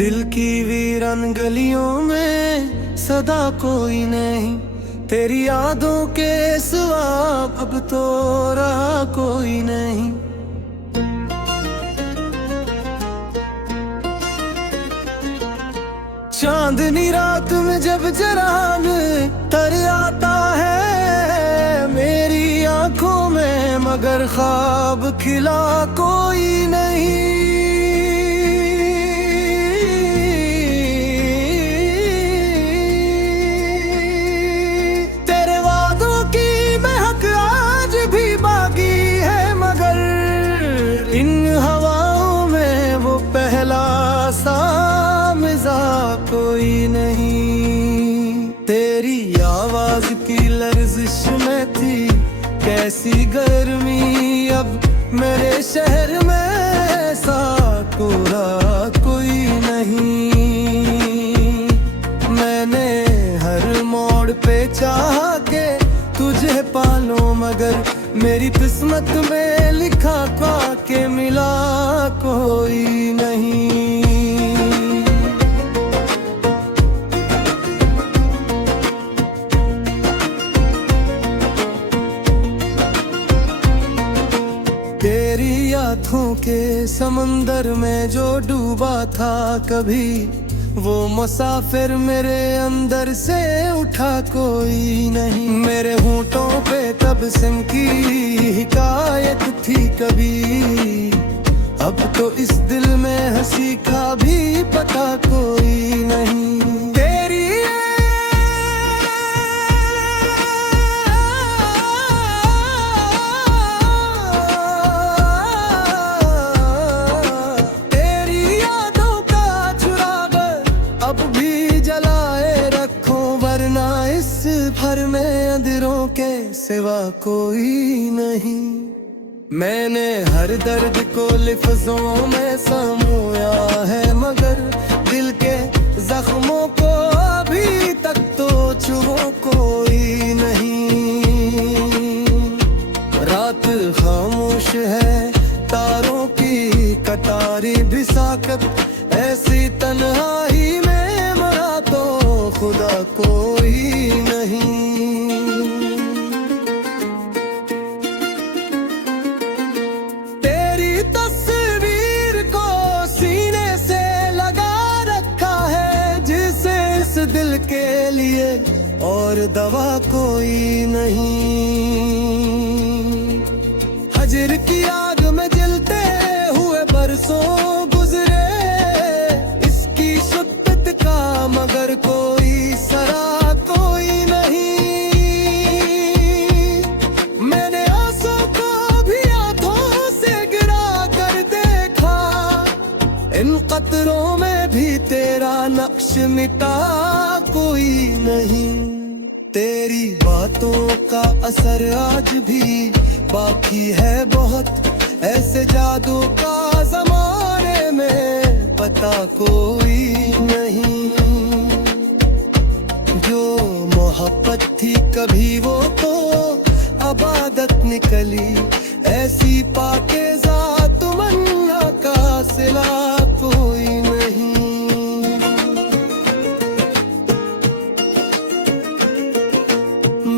दिल की वीरान गलियों में सदा कोई नहीं, तेरी यादों के सिवा अब तो रहा कोई नहीं। चांदनी रात में जब जरान तर आता है मेरी आंखों में, मगर ख्वाब खिला कोई नहीं। तेरे वादों की महक आज भी बाकी है, मगर इन हवाओं में वो पहला सा कोई नहीं। तेरी आवाज की लर्जिश में थी कैसी गर्मी, अब मेरे शहर में ऐसा कोरा कोई नहीं। मैंने हर मोड़ पे चाहा के तुझे पालो, मगर मेरी किस्मत में लिखा के मिला कोई नहीं। तेरी यादों के समंदर में जो डूबा था कभी, वो मुसाफिर मेरे अंदर से उठा कोई नहीं। मेरे होंठों पे तबस्सुम की हिकायत थी कभी, अब तो इस दिल में हंसी का भी पता कोई नहीं। भर में अंधेरों के सिवा कोई नहीं। मैंने हर दर्द को लफ्ज़ों में समोया है, मगर दिल के जख्मों को अभी तक तो छुओ कोई नहीं। रात खामोश है, तारों की कटारी भी साकत, ऐसी तन्हाई में मरा तो खुदा कोई नहीं। तेरी तस्वीर को सीने से लगा रखा है, जिसे इस दिल के लिए और दवा कोई नहीं। हजर की आग में जलते हुए बरसों गुजरे, इसकी शिद्दत का मगर कोई सरा कोई नहीं। मैंने आंसू को भी आंखों से गिरा कर देखा, इन कतरों में भी तेरा नक्श मिटा कोई नहीं। तेरी बातों का असर आज भी बाकी है बहुत, ऐसे जादू का जमाने में पता कोई नहीं। जो मोहब्बत थी कभी वो तो अबादत निकली, ऐसी पाकीज़ा तमन्ना का सिला कोई नहीं।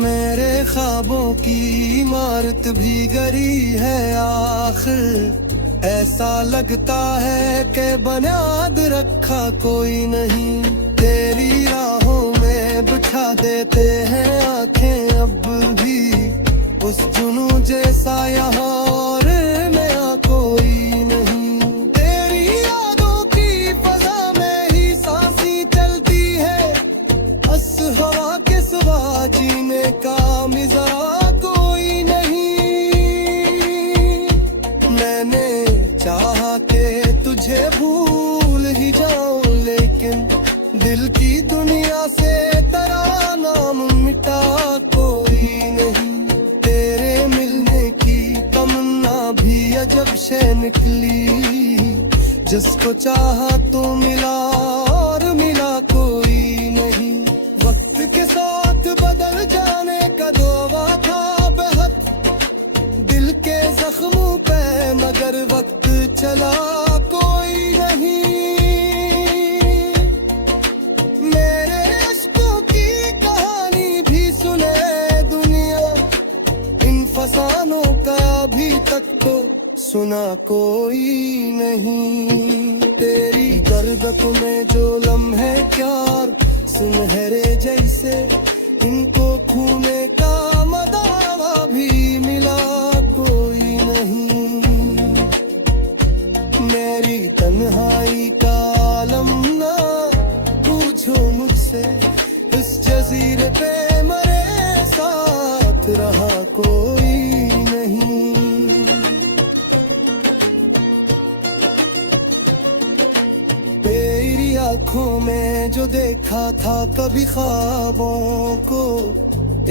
मेरे ख्वाबों की इमारत भी गरी है आखिर, ऐसा लगता है कि बुनियाद रखा कोई नहीं। तेरी राहों में बिछा देते हैं आंखें अब भी, उस जुनू जैसा यहाँ और नया कोई नहीं। तेरी यादों की फजा में ही सांसें चलती है, अस हवा के सिवा जीने का मिज़ाज कोई नहीं। मैंने चाहा के तुझे भूल ही जाऊं, लेकिन दिल की दुनिया से तेरा नाम मिटा कोई नहीं। तेरे मिलने की तमन्ना भी अजब शे निकली, जिसको चाहा तो मिला और मिला कोई नहीं। वक्त के साथ बदल जाने का दावा था बहुत, दिल के जख्मों पे मगर वक्त चला कोई नहीं। कोई नहीं। तेरी गुर्बत में जो लम्हे प्यार सुनहरे जैसे, इनको खूने का मदावा भी मिला कोई नहीं। मेरी तन्हाई का आलम ना पूछो मुझसे, इस जजीरे पे मरे साथ रहा कोई नहीं। तेरी आँखों में जो देखा था कभी ख्वाबों को,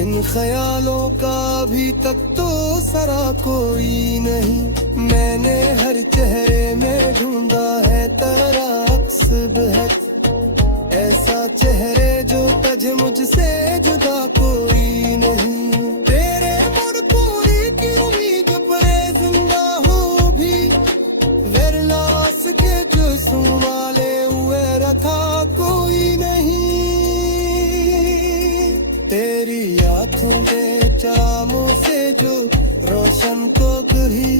इन ख्यालों का अभी तक तो सरा कोई नहीं। मैंने हर चेहरे में ढूंढा है तेरा अक्स बेहद, ऐसा चेहरे जो तझे मुझसे जुदा कोई नहीं। तेरे मुरपूरी की उम्मीद पर जिंदा हूँ भी, वेरलास के जो सुमाले हुए रखा कोई नहीं। तेरी आँखों में चामों से जो रोशन को कही,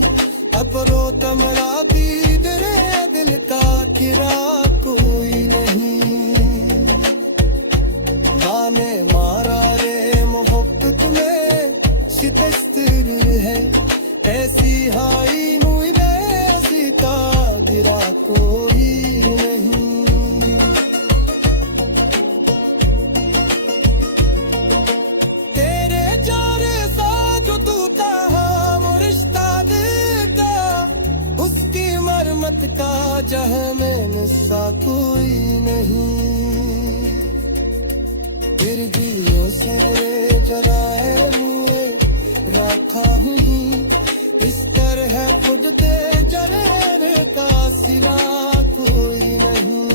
अपरो तमला भी दरे दिल का किरा कोई नहीं। माने मारा रे मोहब्बत में शिकस्त है, ऐसी हाई मुई में सीता गिरा कोई नहीं। तेरे चारे सा जो टूटा हम रिश्ता दिल का, उसकी मरमत का जह में निस्सा कोई नहीं। फिर दिलों से रे जलाए हुए रखा हूँ, इस तरह खुद ते जले का सिला कोई नहीं।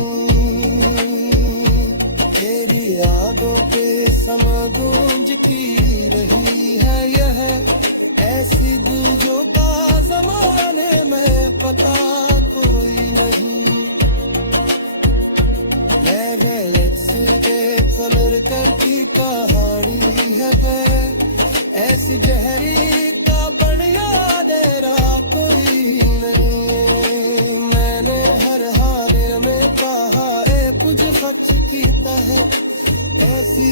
तेरी यादों पे समा गूंज की रही है यह, ऐसी गूंजों का जमाने में पता कोई नहीं। कमर करती कहानी है वह, ऐसी जहरी का बढ़िया डेरा कोई नहीं। मैंने हर हाल में कहा है कुछ सच की तह, ऐसी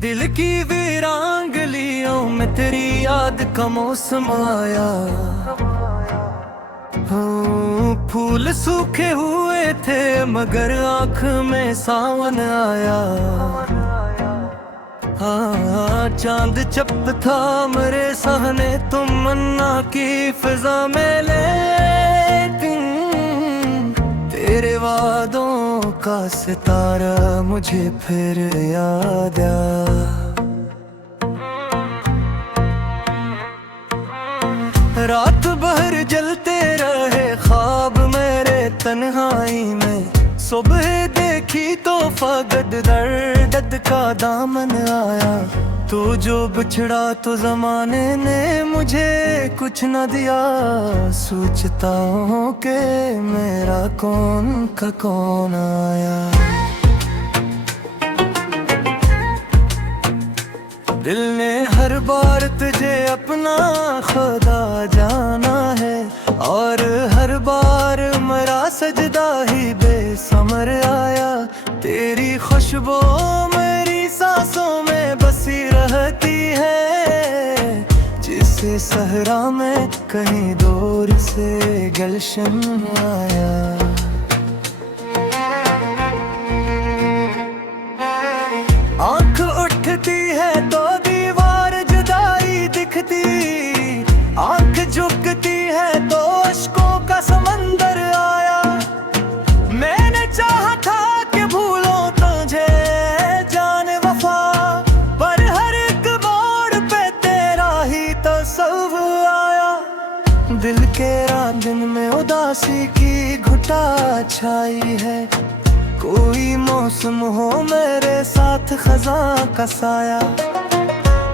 दिल की वीरांगलियों में तेरी याद का मौसम आया। फूल सूखे हुए थे मगर आँख में सावन आया। हाँ चांद चप था मेरे सहने तुम मन्ना की फिजा में, लेकिन तेरे वादों का सितारा मुझे फिर याद आया। रात भर जलते रहे ख्वाब मेरे तन्हाई में, सुबह देखी तो फगद दर्द का दामन आया। तू जो बिछड़ा तो जमाने ने मुझे कुछ न दिया, सोचता हूँ कि मेरा कौन का कौन आया। दिल ने हर बार तुझे अपना खुदा जाना है, और हर बार मेरा सजदा ही बेसमर आया। तेरी खुशबू मेरी सांसों में बसी रहती है, जिसे सहरा में कहीं दूर से गुलशन आया। आँख उठती है तो दीवार जुदाई दिखती, आँख झुकती है तो अश्कों का समंदर आया। मैंने चाहा था कि भूलो तुझे जाने वफा, पर हर एक मोड़ पे तेरा ही तस्वीर आया। दिल के रात दिन में उदासी की घुटा छाई है, कोई मौसम हो मेरे साथ खज़ां का साया।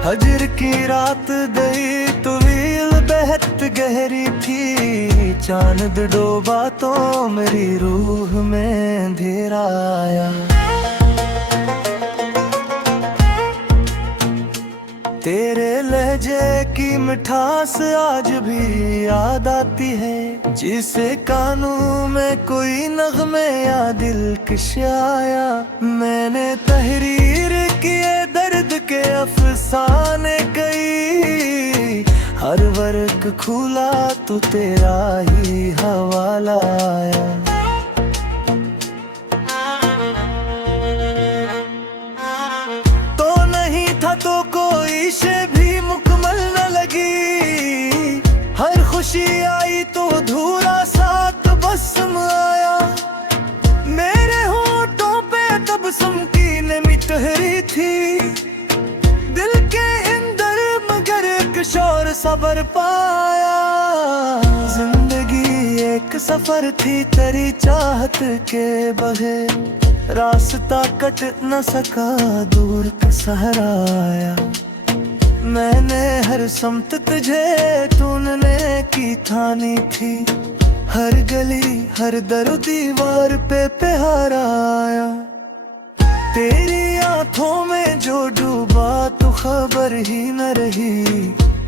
हजर की रात दई तुवील बेहद गहरी थी, चांद डूबा तो मेरी रूह में अंधेरा आया। तेरे लहजे की मिठास आज भी याद आती है, जिसे कानों में कोई नगमे या दिल आया। मैंने तहरीर किए दर्द के अफसाने कई, हर वर्क खुला तो तेरा ही हवाला आया। तो नहीं था तो कोई शे भी मुकम्मल न लगी, हर खुशी आई तो धूरा साथ बसम आया। मेरे होठों पे तबसम की नमी ठहरी थी, दिल के अंदर मगर एक शोर सबर पाया। जिंदगी एक सफर थी तेरी चाहत के बगैर, रास्ता कट न सका दूर का सहारा आया। मैंने हर समत तुझे ढूंढने की ठानी थी, हर गली हर दर दीवार पे प्यारा आया। तेरी आंखों में जो डूबा तो खबर ही न रही,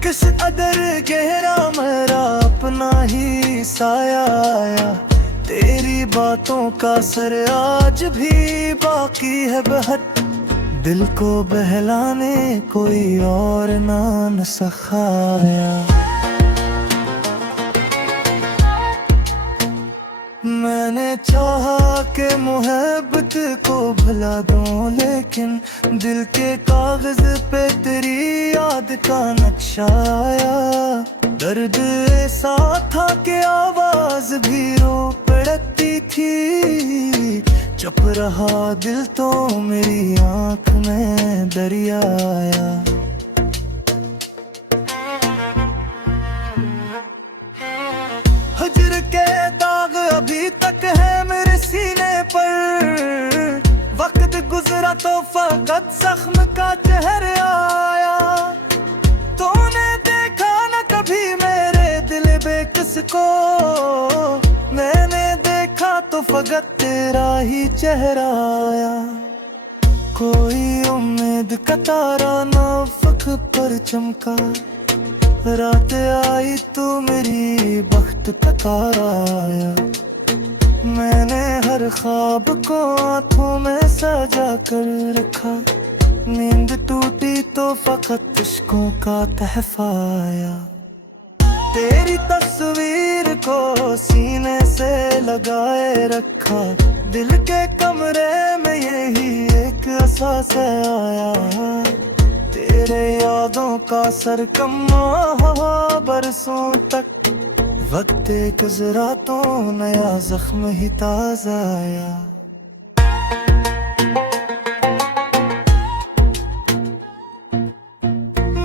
किस अदर गहरा मेरा अपना ही साया आया। तेरी बातों का असर आज भी बाकी है बहुत, दिल को बहलाने कोई और ना न सखाया। मैंने चाहा कि मोहब्बत को भुला दूं, लेकिन दिल के कागज पे तेरी याद का नक्शा आया। दर्द ऐसा था कि आवाज भी रो पड़ती थी, चुप रहा दिल तो मेरी आंख में दरिया आया। हजर के दाग अभी तक है मेरे सीने पर, वक्त गुजरा तो फकत जख्म का चेहरा आया। तूने देखा न कभी मेरे दिल बेकस को, मैंने देखा तो फकत तेरा ही चेहरा आया। कोई उम्मीद का तारा ना फख पर चमका, रात आई तो मेरी बख्त का तारा आया। मैंने हर ख्वाब को आंखों में सजा कर रखा, नींद टूटी तो फकत इश्कों का तहफा आया। तेरी तस्वीर को सीने से लगाए रखा, दिल के कमरे में यही एक एहसास आया। तेरे यादों का सरकम्मा हवा बरसों तक, वक्त गुजरा तो नया जख्म ही ताजा आया।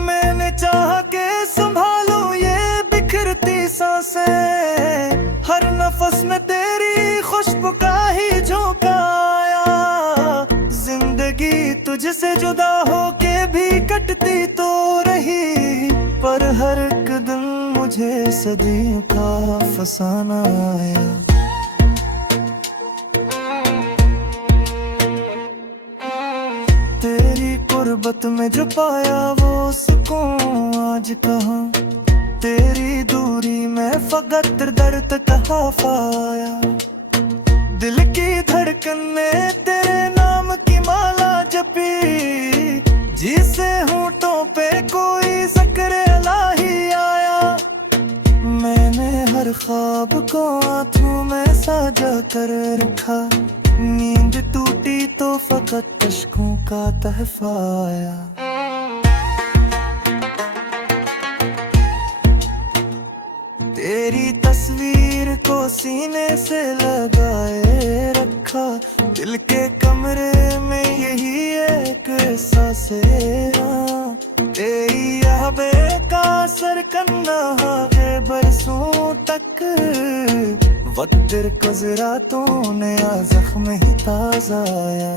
मैंने चाहा के संभालूं ये बिखरती सांसें, हर नफस में तेरी खुशबू का ही झोंका आया। जिंदगी तुझसे जुदा होके भी कटती तो रही, पर हर कदम मुझे सदियों का फसाना आया। तेरी गुर्बत में जो पाया वो सुकून आज कहाँ, तेरी दूरी में फकत दर्द कहाँ पाया। दिल की धड़कन ने तेरे नाम की माला जपी, जिसे होठों पे कोई ज़िक्र इलाही आया। मैंने हर ख्वाब को आंखों में सजा कर रखा, नींद टूटी तो फकत इश्कों का तहफा आया। तेरी तस्वीर को सीने से लगाए रखा, दिल के कमरे में यही एक एहसास है। तेरी यादें का असर करना है बरसों तक, वक्त गुजरा तो नया जख्म ही ताजा आया।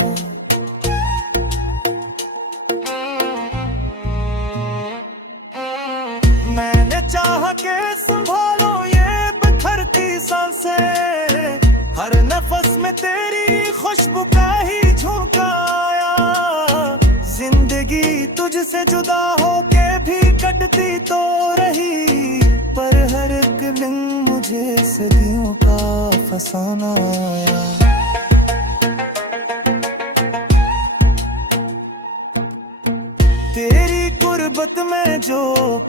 मैंने चाहा के संभालो ये बिखरती सांसें, हर नफस में तेरी खुशबू का ही झोंका आया। जिंदगी तुझसे जुदा हो खुशियों का फसाना आया। तेरी गुर्बत में जो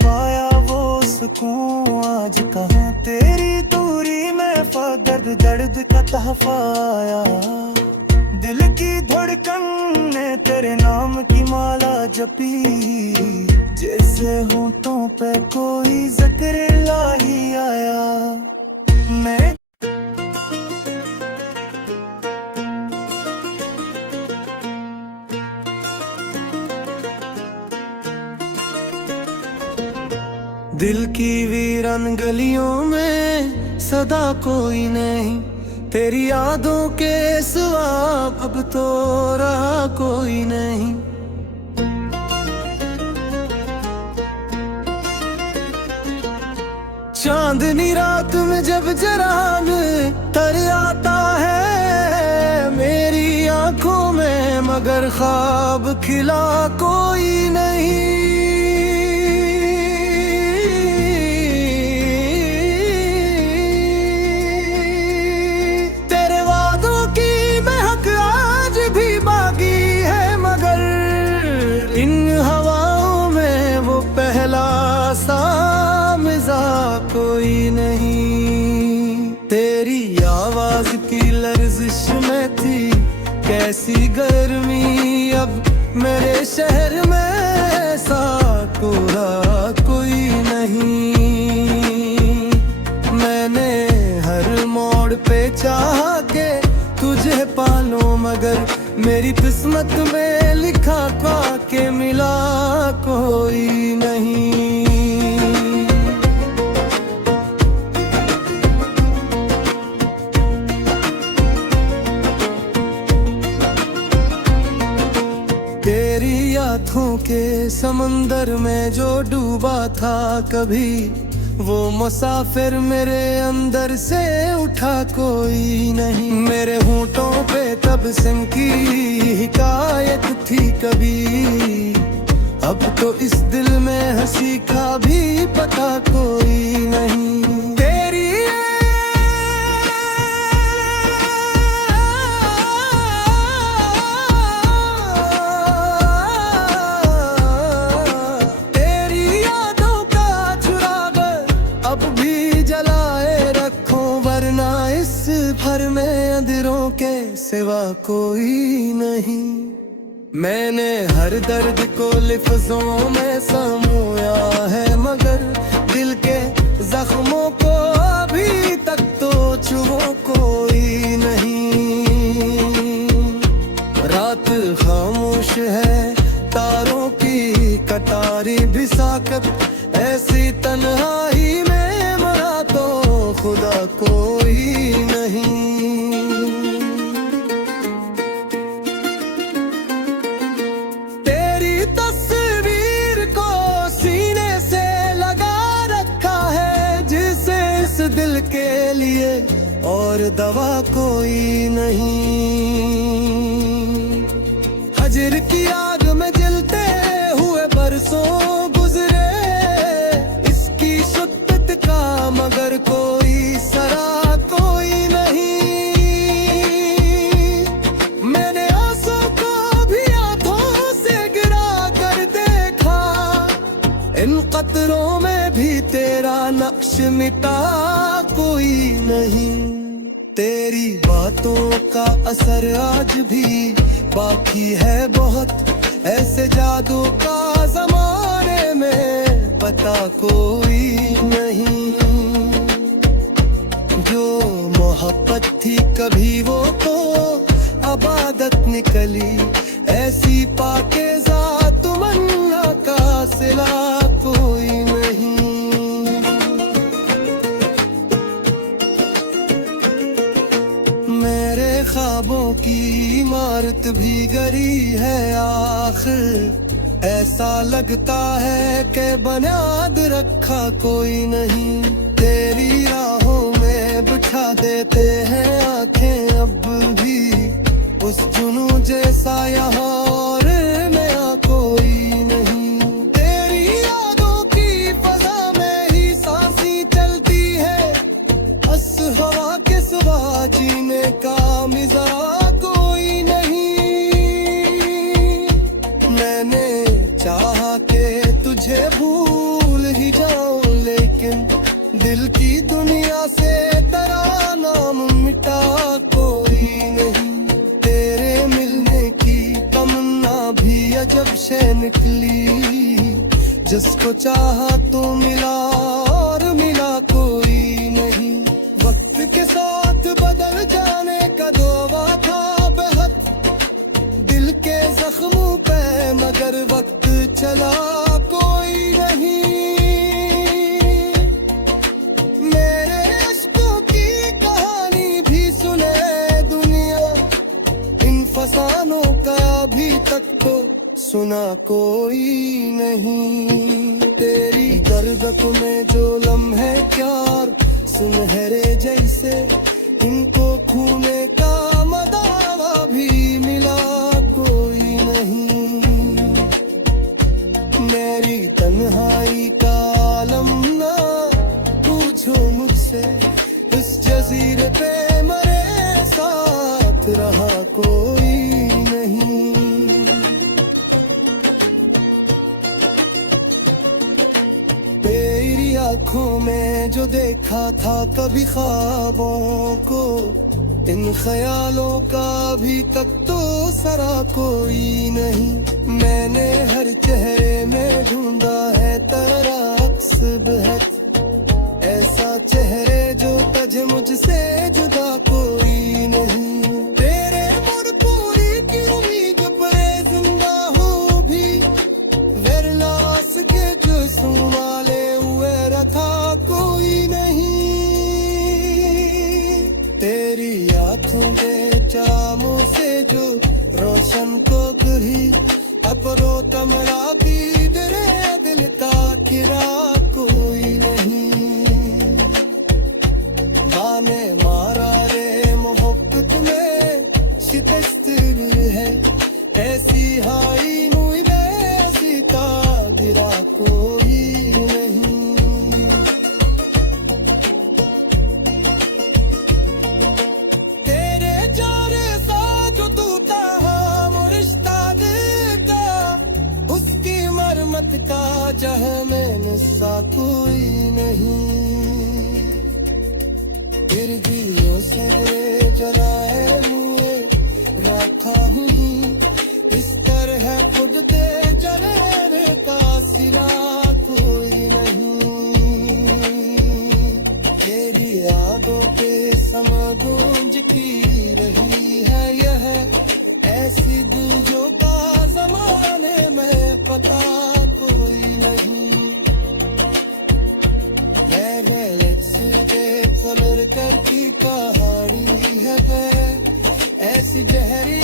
पाया वो सुकून आज कहाँ, तेरी दूरी में दर्द दर्द का तहफा आया। दिल की धड़कन ने तेरे नाम की माला जपी, जैसे होंठों पे कोई ज़िक्र इलाही आया। मैं दिल की वीरान गलियों में सदा कोई नहीं, तेरी यादों के सिवा अब तो रहा कोई नहीं। चांदनी रात में जब जरान तर आता है मेरी आंखों में, मगर ख्वाब खिला कोई नहीं। कोई नहीं, तेरी आवाज की लर्जिश में थी कैसी गर्मी, अब मेरे शहर में ऐसा कोई नहीं। मैंने हर मोड़ पे चाहा के तुझे पालो, मगर मेरी किस्मत में लिखा था के मिला कोई नहीं। तेरी यादों के समंदर में जो डूबा था कभी, वो मुसाफिर मेरे अंदर से उठा कोई नहीं। मेरे होंठों पे तबस्सुम की हिकायत थी कभी, अब तो इस दिल में हंसी का भी पता कोई नहीं। भर में अंधेरों के सिवा कोई नहीं। मैंने हर दर्द को लफ्ज़ों में समोया है, मगर दिल के जख्मों को अभी तक तो छुओ कोई नहीं। रात खामोश है, तारों की कटारी भी साकत, ऐसी तन्हाई में मरा तो खुदा कोई नहीं। तेरी तस्वीर को सीने से लगा रखा है, जिसे इस दिल के लिए और दवा कोई नहीं। हजर की आग में जलते हुए बरसों गुजरे, इसकी शिद्दत का मगर कोई सरा कोई नहीं। मैंने आंसू को भी आंखों से गिरा कर देखा, इन कतरों में भी तेरा नक्श मिटा कोई नहीं। तेरी बातों का असर आज भी बाकी है बहुत, ऐसे जादू का जमाने में पता कोई नहीं। जो मोहब्बत थी कभी वो तो अबादत निकली, ऐसी पाकीज़ा तमन्ना का सिला कोई नहीं। मेरे ख्वाबों की इमारत भी गरी है आखिर, ऐसा लगता है कि बुनियाद रखा कोई नहीं। तेरी राहों में बिठा देते हैं आंखें अब भी, उस जुनू जैसा यहाँ और नया कोई नहीं। तेरी यादों की फजा में ही सांसें चलती है, हवा के सिवा जीने का मिजाज कोई नहीं। मैंने चाहा के तुझे भूल ही जाऊं, लेकिन दिल की दुनिया से तेरा नाम मिटा कोई नहीं। तेरे मिलने की तमन्ना भी अजब से निकली, जिसको चाहा तो मिला और मिला कोई नहीं। वक्त के साथ बदल जाने का दावा था बेहद दिल के जख्मों पे, मगर वक्त चला कोई नहीं। मेरे इश्कों की कहानी भी सुने दुनिया, इन फसानों का अभी तक तो सुना कोई नहीं। तेरी दर्द में जो लम्हे प्यार सुनहरे जैसे, इनको खूने का मदावा भी मिला कोई नहीं। मेरी तन्हाई का आलम ना पूछो मुझसे, इस जजीरे पे मरे साथ रहा कोई नहीं। तेरी आँखों में जो देखा था कभी ख्वाबों को, इन ख्यालों का अभी तक तो सरा कोई नहीं। मैंने हर चेहरे में ढूंढा है तेरा अक्स बेहद, ऐसा चेहरे जो तझे मुझसे जुदा कोई नहीं। तेरे मुरपूरी की उम्मीद पर जिंदा हूँ भी, वेरलास के जो वाले हुए रखा कोई नहीं। तेरी आँखों के चामों से जो रोशन को कही, अपरो तमरा की दरे दिल का किरा कोई नहीं। माने मारा रे मोहब्बत में शिकस्त है, ऐसी हाई मुई में ऐसी का गिरा कोई नहीं। तेरे चारे सा जो टूटा रिश्ता दिल का, उसकी मरमत का जह में सा कोई नहीं। गिरगियों से जलाए हुए रखा हूँ, इस तरह खुद के जले का सिरा कोई नहीं। तेरी यादों पे समगूंज की रही है यह ऐसी दूजों का जमाने में पता कोई नहीं। सबर करती कहानी है ऐसी जहरी